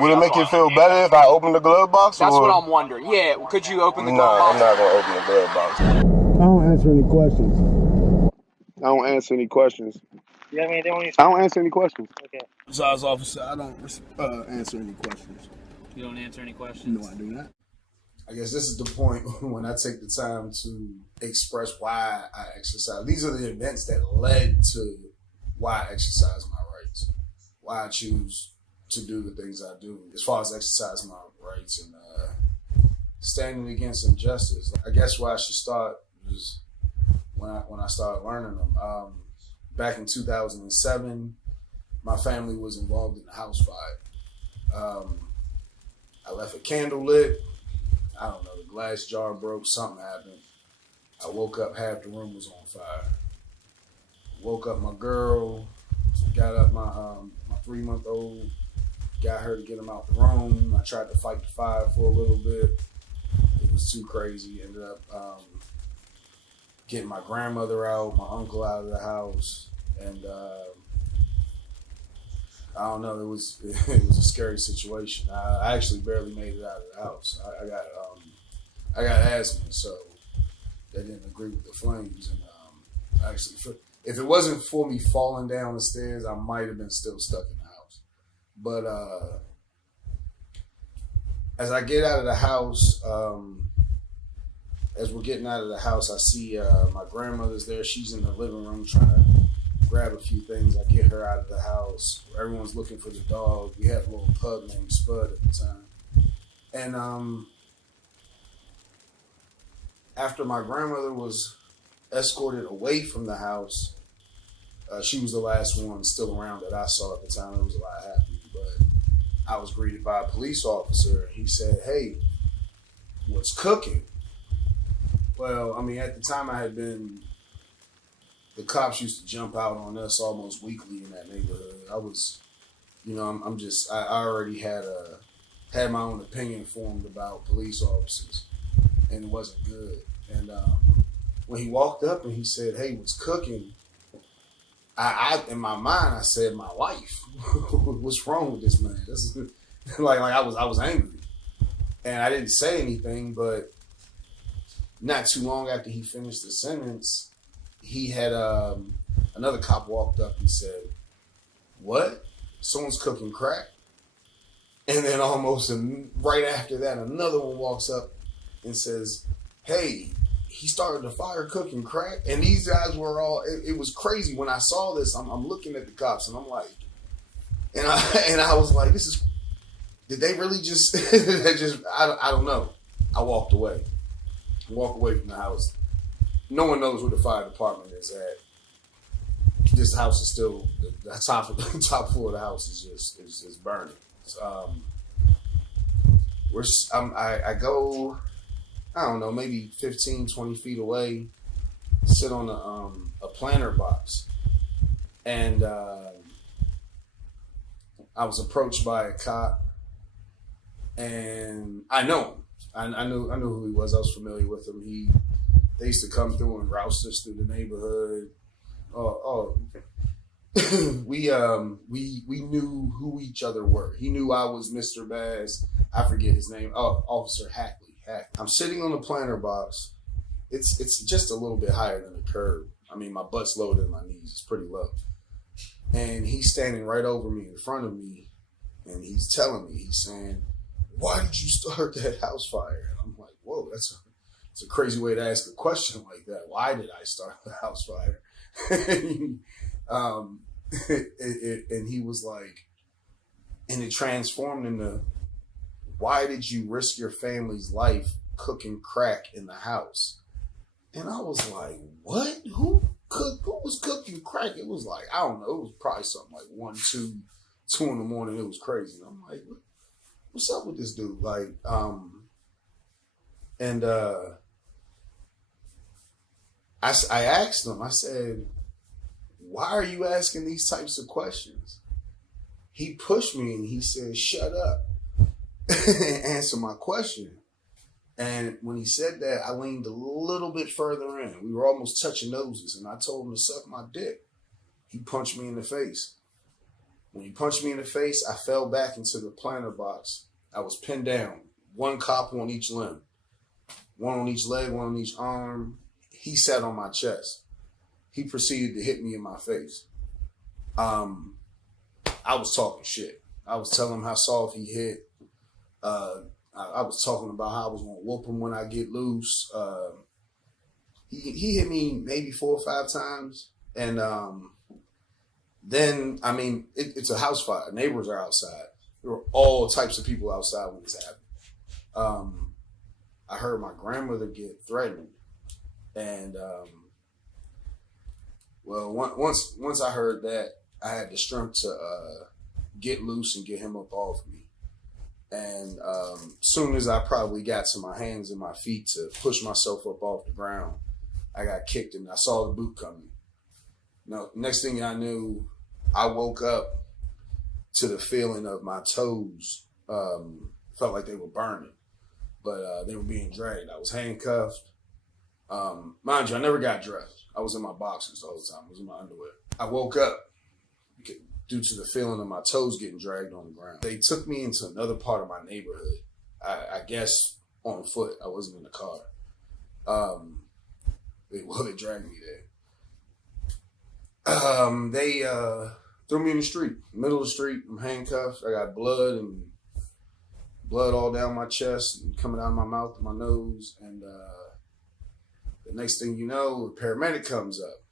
Would it make you feel better if I opened the glove box? That's what I'm wondering. Yeah, could you open the No, glove box? I'm not gonna open the glove box. I don't answer any questions. I don't answer any questions. You have anything on you? I don't answer any questions. Okay. Besides, officer, I don't answer any questions. You don't answer any questions? No, I do not. I guess this is the point when I take the time to express why I exercise. These are the events that led to why I exercise my rights, why I choose to do the things I do as far as exercise my rights and standing against injustice. I guess where I should start is when I started learning them. Back in 2007, my family was involved in a house fire. I left a candle lit. I don't know, the glass jar broke, something happened. I woke up, half the room was on fire. Woke up my girl, got up my 3-month-old, got her to get him out the room. I tried to fight the fire for a little bit. It was too crazy. Ended up getting my grandmother out, my uncle out of the house, and I don't know. It was a scary situation. I actually barely made it out of the house. I got asthma, so they didn't agree with the flames. And actually, if it wasn't for me falling down the stairs, I might have been still stuck in the house. But as I get out of the house, as we're getting out of the house, I see my grandmother's there. She's in the living room trying to grab a few things. I get her out of the house. Everyone's looking for the dog. We had a little pug named Spud at the time. And after my grandmother was escorted away from the house, she was the last one still around that I saw at the time. It was a lot happy, but I was greeted by a police officer. He said, "Hey, what's cooking?" Well, I mean, at the time the cops used to jump out on us almost weekly in that neighborhood. I was, I already had my own opinion formed about police officers, and it wasn't good. And when he walked up and he said, "Hey, what's cooking?" I in my mind, I said, "My wife." What's wrong with this man? This is like I was angry, and I didn't say anything. But not too long after he finished the sentence, he had another cop walked up and said, "What? Someone's cooking crack?" And then almost right after that, another one walks up and says, "Hey, he started the fire cooking crack." And these guys were all, it was crazy. When I saw this, I'm looking at the cops and I'm like, and I was like, did they really just, I don't know. I walked away from the house. No one knows where the fire department is at. This house is still, the top floor of the house is burning. I go, I don't know, maybe 15, 20 feet away, sit on a planter box. And I was approached by a cop, and I know him. I knew who he was. I was familiar with him. They used to come through and roust us through the neighborhood. We knew who each other were. He knew I was Mr. Bass. I forget his name. Oh, Officer Hackley. I'm sitting on the planter box. It's just a little bit higher than the curb. I mean, my butt's lower than my knees. It's pretty low. And he's standing right over me in front of me, and he's telling me, he's saying, "Why did you start that house fire?" And I'm like, whoa, it's a crazy way to ask a question like that. Why did I start the house fire? And he was like, and it transformed into, "Why did you risk your family's life cooking crack in the house?" And I was like, what? Who was cooking crack? It was like, I don't know, it was probably something like 1, 2 in the morning. It was crazy. And I'm like, what's up with this dude? Like, and I asked him, I said, "Why are you asking these types of questions?" He pushed me and he said, "Shut up and answer my question." And when he said that, I leaned a little bit further in. We were almost touching noses, and I told him to suck my dick. He punched me in the face. When he punched me in the face, I fell back into the planter box. I was pinned down, one cop on each limb, one on each leg, one on each arm. He sat on my chest. He proceeded to hit me in my face. I was talking shit. I was telling him how soft he hit. I was talking about how I was going to whoop him when I get loose. He hit me maybe 4 or 5 times. And then, I mean, it's a house fire. Neighbors are outside. There were all types of people outside when this happened. I heard my grandmother get threatened. And, well, once I heard that, I had the strength to get loose and get him up off me. And soon as I probably got to my hands and my feet to push myself up off the ground, I got kicked and I saw the boot coming. Now, next thing I knew, I woke up to the feeling of my toes. Felt like they were burning, but they were being dragged. I was handcuffed. Mind you, I never got dressed. I was in my boxers the whole time. I was in my underwear. I woke up due to the feeling of my toes getting dragged on the ground. They took me into another part of my neighborhood. I guess on foot. I wasn't in the car. They dragged me there. They threw me in the street, middle of the street. I'm handcuffed. I got blood all down my chest and coming out of my mouth and my nose. And the next thing you know, the paramedic comes up.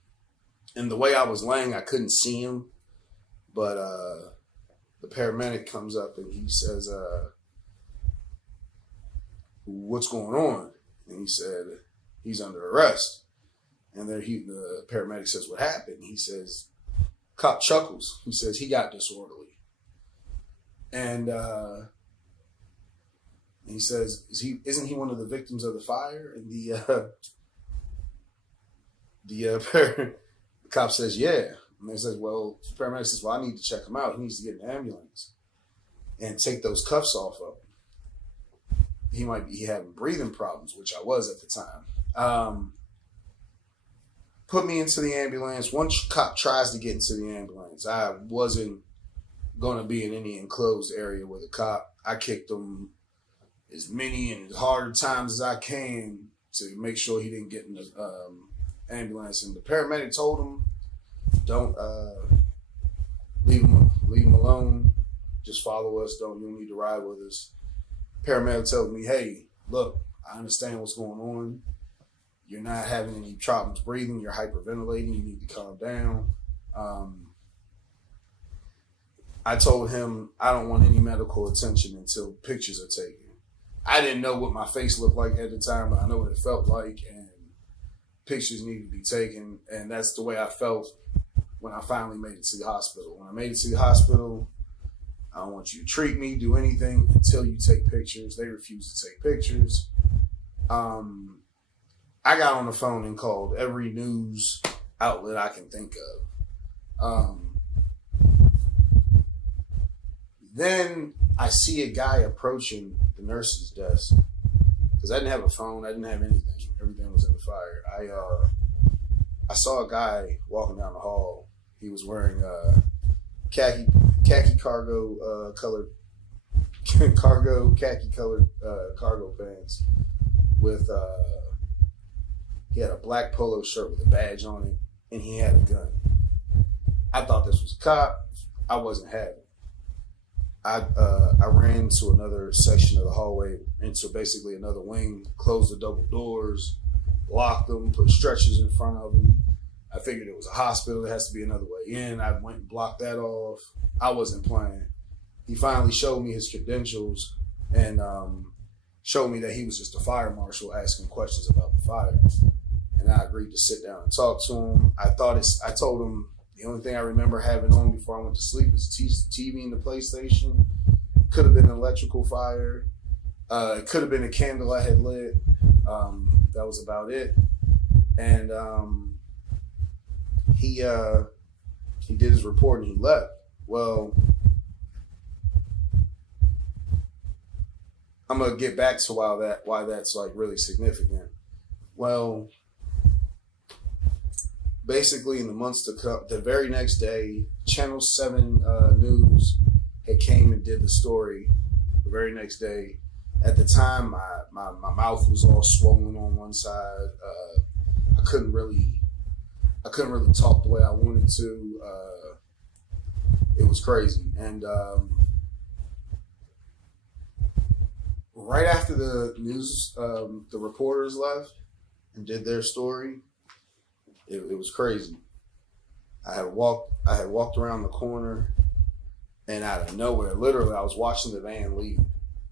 And the way I was laying, I couldn't see him. But the paramedic comes up and he says, what's going on? And he said, he's under arrest. And then the paramedic says, what happened? He says, cop chuckles. He says, he got disorderly. And he says, isn't he one of the victims of the fire? And the cop says, yeah. And they says, well, the paramedic says, well, I need to check him out. He needs to get an ambulance and take those cuffs off of him. He might be having breathing problems, which I was at the time. Put me into the ambulance. One cop tries to get into the ambulance. I wasn't going to be in any enclosed area with a cop. I kicked him as many and as hard times as I can to make sure he didn't get in the ambulance. And the paramedic told him, don't leave him alone. Just follow us. You don't need to ride with us. Paramedic told me, hey, look, I understand what's going on. You're not having any problems breathing. You're hyperventilating. You need to calm down. I told him I don't want any medical attention until pictures are taken. I didn't know what my face looked like at the time, but I know what it felt like, and pictures needed to be taken. And that's the way I felt when I finally made it to the hospital. When I made it to the hospital, I don't want you to treat me, do anything until you take pictures. They refused to take pictures. I got on the phone and called every news outlet I can think of. Then I see a guy approaching the nurse's desk because I didn't have a phone. I didn't have anything. Everything was in the fire. I saw a guy walking down the hall. He was wearing khaki cargo colored khaki colored cargo pants with he had a black polo shirt with a badge on it, and he had a gun. I thought this was a cop. I wasn't having it. I ran to another section of the hallway, into basically another wing, closed the double doors, locked them, put stretchers in front of them. I figured it was a hospital. There has to be another way in. I went and blocked that off. I wasn't playing. He finally showed me his credentials and showed me that he was just a fire marshal asking questions about the fire. And I agreed to sit down and talk to him. I told him the only thing I remember having on before I went to sleep was TV and the PlayStation. Could have been an electrical fire. It could have been a candle I had lit. That was about it. And he did his report and he left. Well, I'm gonna get back to why that's like really significant. Well, basically in the months to come, the very next day, Channel 7 News had came and did the story the very next day. At the time, my mouth was all swollen on one side. I couldn't really talk the way I wanted to. It was crazy. And right after the news, the reporters left and did their story, it was crazy. I had walked around the corner, and out of nowhere, literally, I was watching the van leave.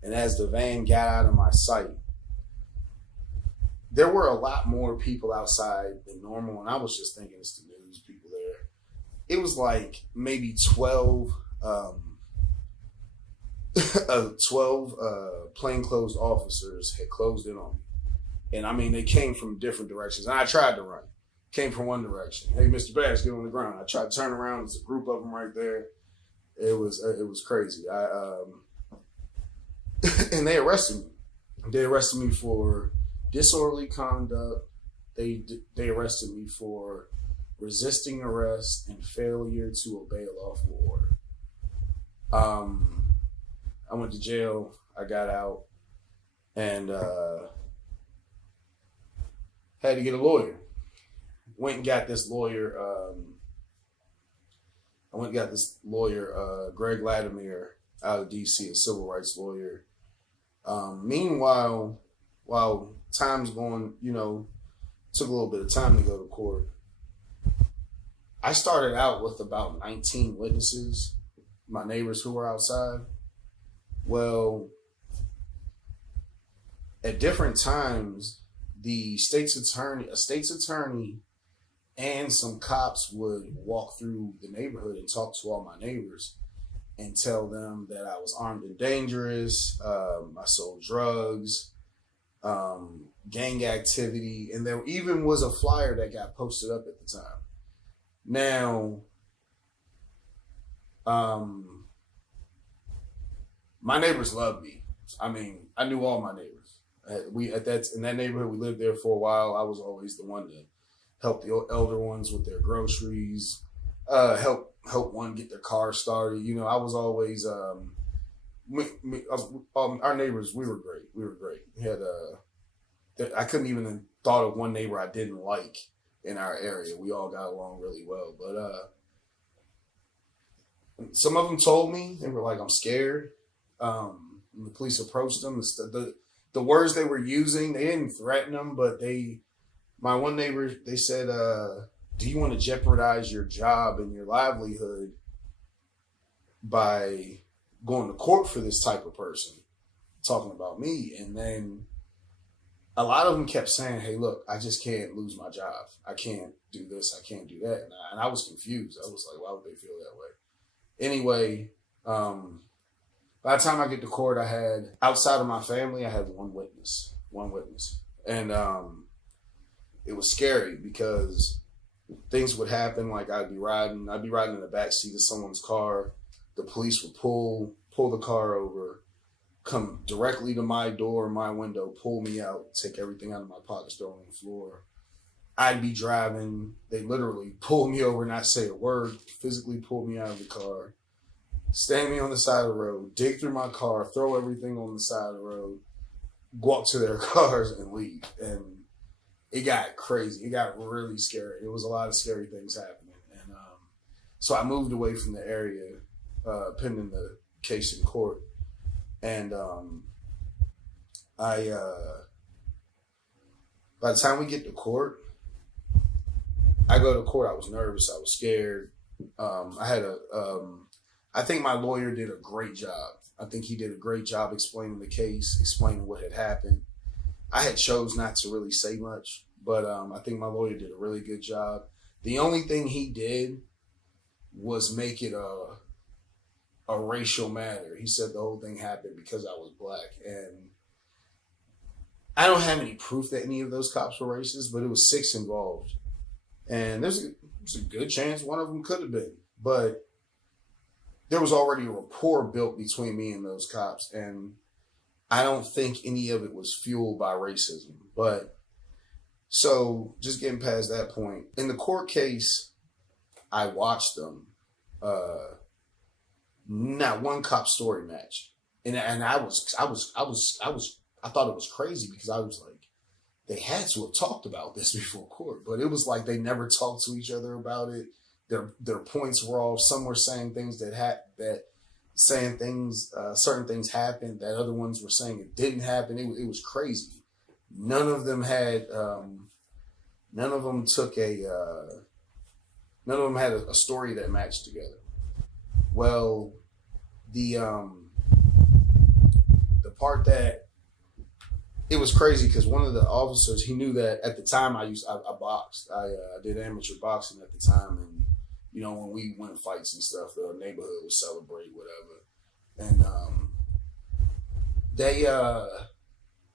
And as the van got out of my sight, there were a lot more people outside than normal, and I was just thinking it's the news people there. It was like maybe 12 plainclothes officers had closed in on me. And I mean, they came from different directions. And I tried to run. Came from one direction. Hey, Mr. Bass, get on the ground. I tried to turn around. There's a group of them right there. It was crazy. And they arrested me. They arrested me for disorderly conduct. They arrested me for resisting arrest and failure to obey a lawful order. I went to jail. I got out and had to get a lawyer. Went and got this lawyer. Greg Latimer, out of D.C., a civil rights lawyer. Meanwhile, while time's going, took a little bit of time to go to court. I started out with about 19 witnesses, my neighbors who were outside. Well, at different times, a state's attorney and some cops would walk through the neighborhood and talk to all my neighbors and tell them that I was armed and dangerous, I sold drugs, gang activity, and there even was a flyer that got posted up at the time. Now, my neighbors loved me. I mean, I knew all my neighbors. In that neighborhood, we lived there for a while. I was always the one to help the elder ones with their groceries, help one get their car started. I was always our neighbors. We were great. We had I couldn't even have thought of one neighbor I didn't like in our area. We all got along really well. But some of them told me, they were like, "I'm scared." When the police approached them, the words they were using, they didn't threaten them, but my one neighbor, they said, "Do you want to jeopardize your job and your livelihood by going to court for this type of person?" Talking about me. And then a lot of them kept saying, "Hey, look, I just can't lose my job. I can't do this. I can't do that." And I was confused. I was like, why would they feel that way? Anyway, by the time I get to court, I had, outside of my family, I had one witness. And it was scary because things would happen. Like I'd be riding in the back seat of someone's car. The police would pull the car over, come directly to my door, my window, pull me out, take everything out of my pockets, throw it on the floor. I'd be driving. They literally pull me over, not say a word, physically pull me out of the car, stand me on the side of the road, dig through my car, throw everything on the side of the road, go up to their cars and leave. And it got crazy. It got really scary. It was a lot of scary things happening. And so I moved away from the area, pending the case in court. And by the time we get to court, I go to court, I was nervous, I was scared. I think my lawyer did a great job. I think he did a great job explaining the case, explaining what had happened. I had chose not to really say much, but I think my lawyer did a really good job. The only thing he did was make it a racial matter. He said the whole thing happened because I was black. And I don't have any proof that any of those cops were racist, but it was 6 involved. And there's a good chance one of them could have been. But there was already a rapport built between me and those cops. And I don't think any of it was fueled by racism. But So just getting past that point, in the court case, I watched them. Not one cop story match, and I thought it was crazy because I was like, they had to have talked about this before court, but it was like they never talked to each other about it. Their points were off. Some were saying things certain things happened that other ones were saying it didn't happen. It was crazy. None of them had a story that matched together. Well, the part that it was crazy because one of the officers, he knew that at the time I boxed. I did amateur boxing at the time, and you know, when we went fights and stuff, the neighborhood would celebrate whatever. And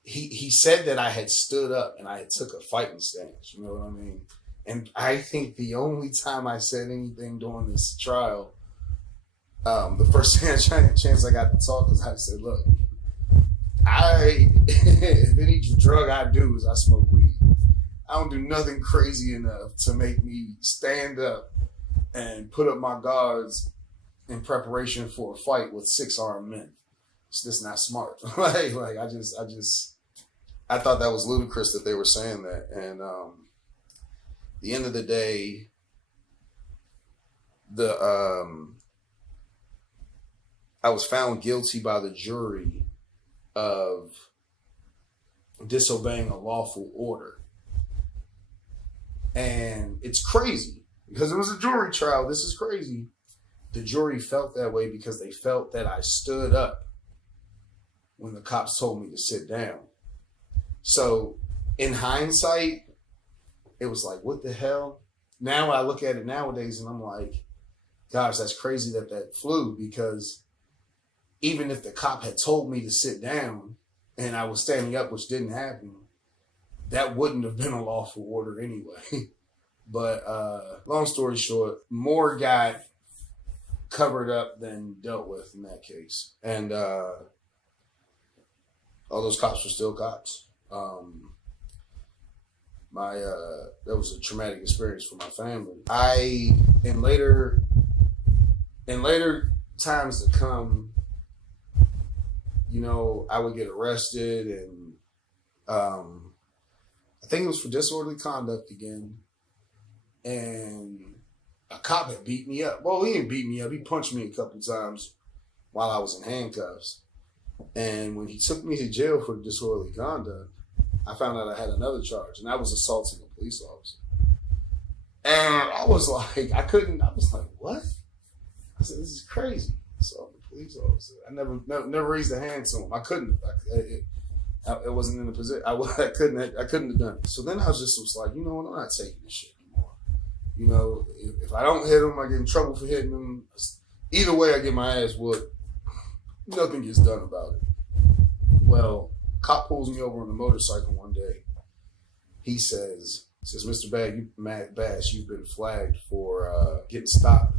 he said that I had stood up and I had took a fighting stance. You know what I mean? And I think the only time I said anything during this trial, the first chance I got to talk was I said, look, if any drug I do is I smoke weed. I don't do nothing crazy enough to make me stand up and put up my guards in preparation for a fight with 6 armed men. It's just not smart. I thought that was ludicrous that they were saying that. And the end of the day, I was found guilty by the jury of disobeying a lawful order. And it's crazy because it was a jury trial. This is crazy. The jury felt that way because they felt that I stood up when the cops told me to sit down. So in hindsight, it was like, what the hell? Now I look at it nowadays and I'm like, gosh, that's crazy that flew, because even if the cop had told me to sit down and I was standing up, which didn't happen, that wouldn't have been a lawful order anyway. But long story short, more got covered up than dealt with in that case. And all those cops were still cops. That was a traumatic experience for my family. In later times to come, you know, I would get arrested, and I think it was for disorderly conduct again. And a cop had beat me up. Well, he didn't beat me up. He punched me a couple times while I was in handcuffs. And when he took me to jail for disorderly conduct, I found out I had another charge, and that was assaulting a police officer. And I was like, what? I said, this is crazy. Assaulting a police officer. I never raised a hand to him. I couldn't. It wasn't in a position. I couldn't have done it. So then I was like, you know what? I'm not taking this shit anymore. You know, if I don't hit him, I get in trouble for hitting him. Either way, I get my ass whooped. Nothing gets done about it. Well, cop pulls me over on a motorcycle one day. He says, Mr. Bass, you've been flagged for getting stopped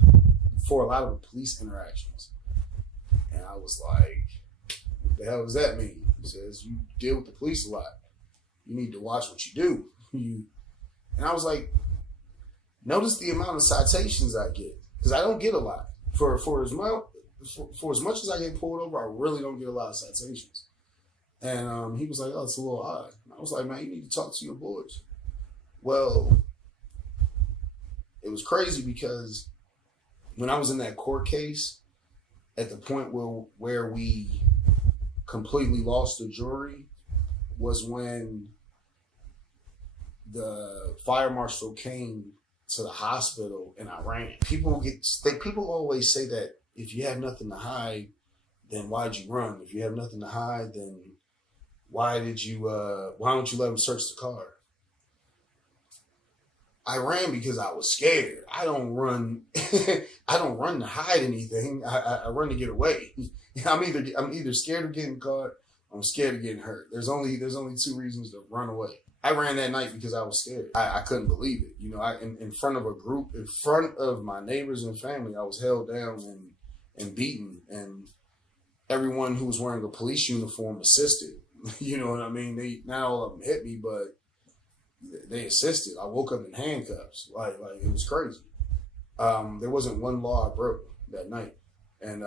for a lot of police interactions. And I was like, what the hell does that mean? He says, you deal with the police a lot. You need to watch what you do. And I was like, notice the amount of citations I get, because I don't get a lot. For as much as I get pulled over, I really don't get a lot of citations. And he was like, oh, it's a little odd. And I was like, man, you need to talk to your boys. Well, it was crazy because when I was in that court case, at the point where we completely lost the jury was when the fire marshal came to the hospital and I ran. People always say that if you have nothing to hide, then why'd you run? If you have nothing to hide, then why don't you let them search the car? I ran because I was scared. I don't run to hide anything. I run to get away. I'm either scared of getting caught or I'm scared of getting hurt. There's only 2 reasons to run away. I ran that night because I was scared. I couldn't believe it. You know, in front of a group, in front of my neighbors and family, I was held down and beaten, and everyone who was wearing a police uniform assisted. You know what I mean? Not all of them hit me, but they assisted. I woke up in handcuffs. Like it was crazy. There wasn't one law I broke that night. And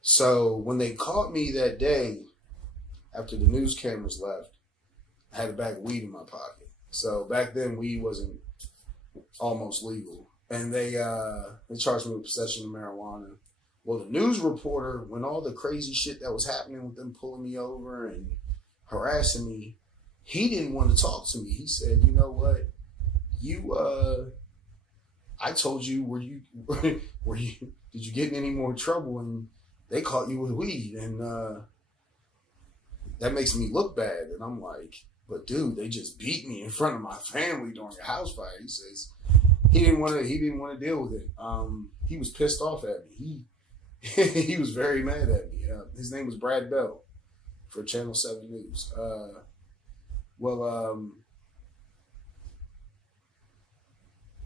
so when they caught me that day, after the news cameras left, I had a bag of weed in my pocket. So back then, weed wasn't almost legal. And they charged me with possession of marijuana. Well, the news reporter, when all the crazy shit that was happening with them pulling me over and harassing me, he didn't want to talk to me. He said, you know what? I told you, did you get in any more trouble? And they caught you with weed. And that makes me look bad. And I'm like, but dude, they just beat me in front of my family during a house fire. He says he didn't want to deal with it. He was pissed off at me. He was very mad at me. His name was Brad Bell for Channel 7 News.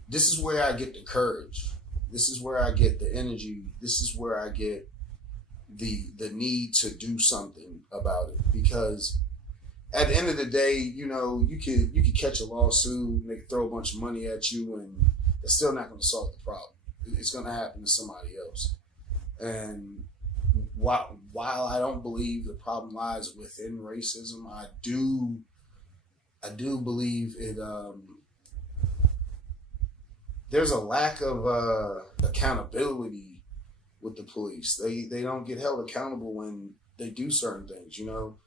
This is where I get the courage. This is where I get the energy. This is where I get the need to do something about it. Because at the end of the day, you know, you could catch a lawsuit and they could throw a bunch of money at you, and it's still not going to solve the problem. It's going to happen to somebody else. And while I don't believe the problem lies within racism, I do believe it. There's a lack of accountability with the police. They don't get held accountable when they do certain things. You know,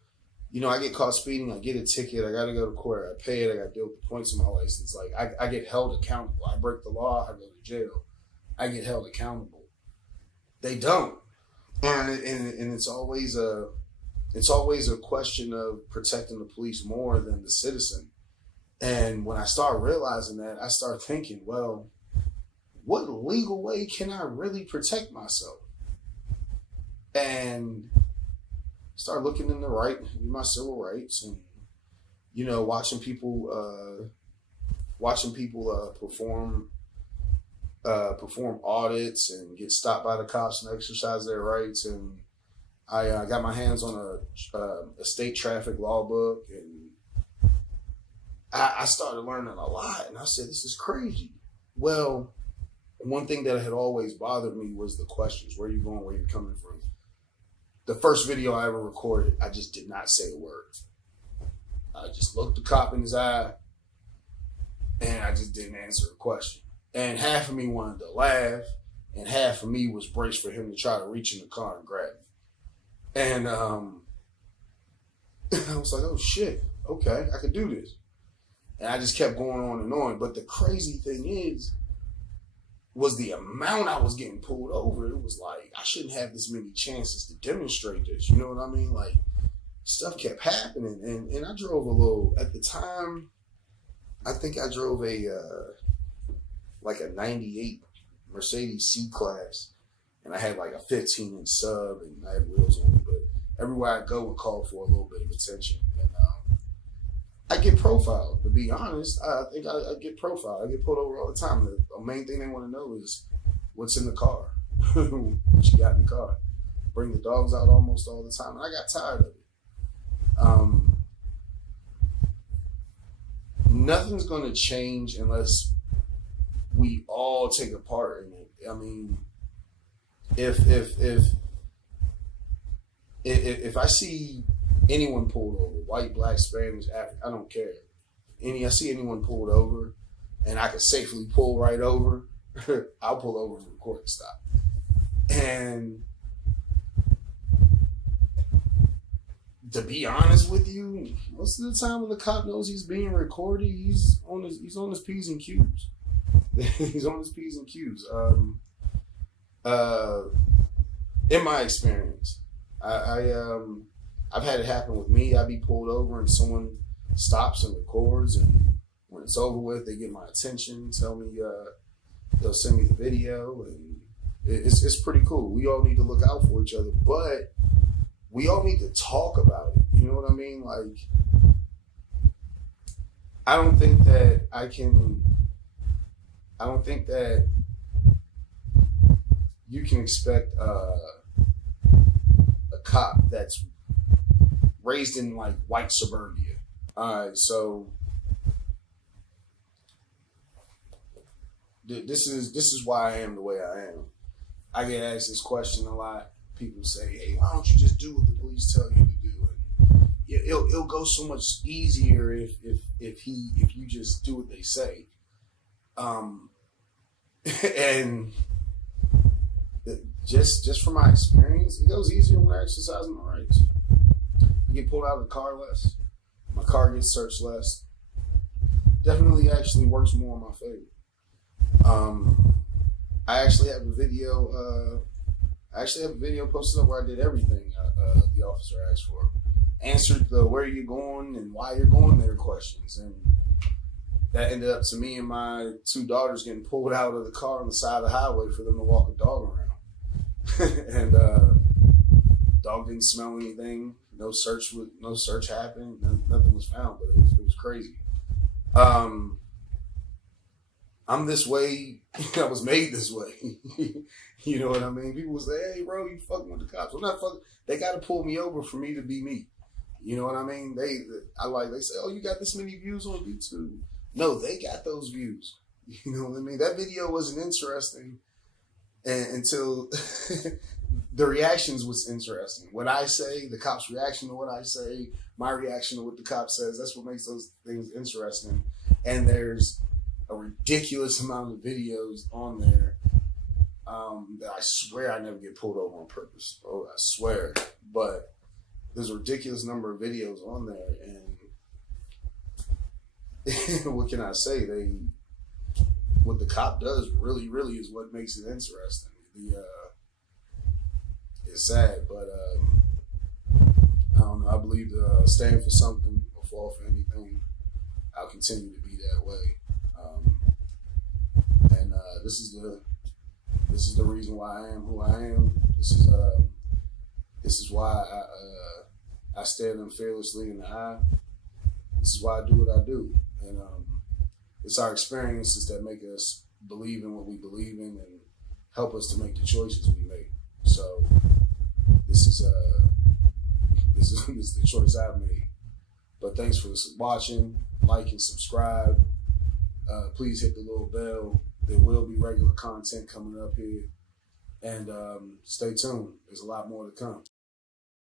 I get caught speeding, I get a ticket, I got to go to court, I pay it, I got to deal with the points on my license. Like I get held accountable. I break the law, I go to jail. I get held accountable. They don't, and it's always a question of protecting the police more than the citizen. And when I start realizing that, I start thinking, well, what legal way can I really protect myself? And start looking in my civil rights, and you know, watching people perform audits and get stopped by the cops and exercise their rights. And I got my hands on a state traffic law book, and I started learning a lot. And I said, this is crazy. Well, one thing that had always bothered me was the questions. Where are you going? Where are you coming from? The first video I ever recorded, I just did not say a word. I just looked the cop in his eye, and I just didn't answer a question. And half of me wanted to laugh, and half of me was braced for him to try to reach in the car and grab me. And I was like, oh shit, okay, I could do this. And I just kept going on and on. But the crazy thing was the amount I was getting pulled over. It was like, I shouldn't have this many chances to demonstrate this. You know what I mean? Like, stuff kept happening. And I drove a little, at the time, I think I drove a 98 Mercedes C-Class. And I had like a 15-inch sub, and I had wheels on it. But everywhere I go would call for a little bit of attention. And I get profiled, to be honest. I think I get profiled. I get pulled over all the time. The main thing they want to know is what's in the car. What you got in the car. Bring the dogs out almost all the time. And I got tired of it. Nothing's going to change unless we all take a part in it. I mean, if I see anyone pulled over, white, black, Spanish, African, I don't care. I see anyone pulled over and I can safely pull right over, I'll pull over and record and stop. And to be honest with you, most of the time when the cop knows he's being recorded, he's on his P's and Q's. He's on his P's and Q's. In my experience, I've had it happen with me. I'd be pulled over and someone stops and records, and when it's over with, they get my attention, tell me they'll send me the video, and it's pretty cool. We all need to look out for each other, but we all need to talk about it. You know what I mean? Like, I don't think that you can expect a cop that's raised in like white suburbia. All right, so this is why I am the way I am. I get asked this question a lot. People say, "Hey, why don't you just do what the police tell you to do?" And it'll go so much easier if you just do what they say. And just from my experience, it goes easier when I exercise my rights. I get pulled out of the car less. My car gets searched less. Definitely actually works more in my favor. I actually have a video. Posted up where I did everything the officer asked for. Answered the where you're going and why you're going there questions, and that ended up to me and my 2 daughters getting pulled out of the car on the side of the highway for them to walk a dog around. And dog didn't smell anything. No search happened. Nothing was found, but it was crazy. I'm this way. I was made this way. You know what I mean? People will say, "Hey, bro, you fucking with the cops." I'm not fucking. They got to pull me over for me to be me. You know what I mean? They say, "Oh, you got this many views on YouTube." No, they got those views. You know what I mean? That video wasn't interesting until the reactions was interesting. What I say, the cop's reaction to what I say, my reaction to what the cop says, that's what makes those things interesting. And there's a ridiculous amount of videos on there that I swear I never get pulled over on purpose. Oh, I swear. But there's a ridiculous number of videos on there, and what can I say? What the cop does really, really is what makes it interesting. It's sad, but I don't know. I believe to stand for something or fall for anything. I'll continue to be that way. And this is the reason why I am who I am. This is why I stare them fearlessly in the eye. This is why I do what I do. And it's our experiences that make us believe in what we believe in and help us to make the choices we make. So this is the choice I've made. But thanks for watching, like and subscribe. Please hit the little bell. There will be regular content coming up here. And stay tuned. There's a lot more to come.